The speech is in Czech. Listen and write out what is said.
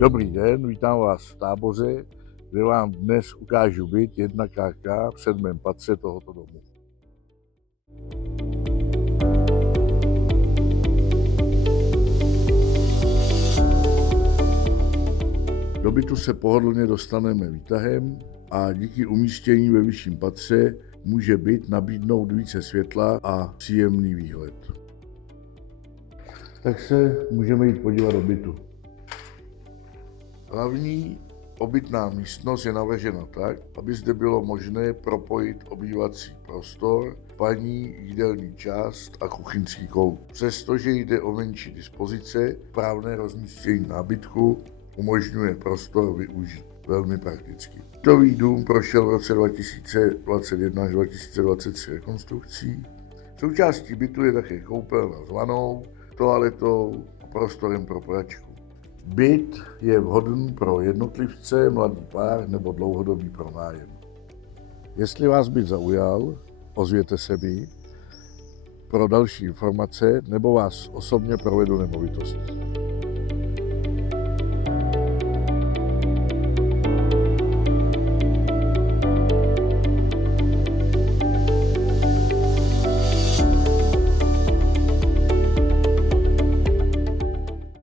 Dobrý den, vítám vás v Táboře, kde vám dnes ukážu byt 1KK v 7. patře tohoto domu. Do bytu se pohodlně dostaneme výtahem a díky umístění ve vyšším patře může byt nabídnout více světla a příjemný výhled. Tak se můžeme jít podívat do bytu. Hlavní obytná místnost je navržena tak, aby zde bylo možné propojit obývací prostor, paní, jídelní část a kuchyňský kout. Přestože jde o menší dispozice, správné rozmístění nábytku umožňuje prostor využít velmi prakticky. Bytový dům prošel v roce 2021 až 2023 rekonstrukcí. Součástí bytu je také koupelna s vanou, toaletou a prostorem pro pračku. Byt je vhodný pro jednotlivce, mladý pár nebo dlouhodobý pronájem. Jestli vás byt zaujal, ozvěte se mi pro další informace nebo vás osobně provedu nemovitost.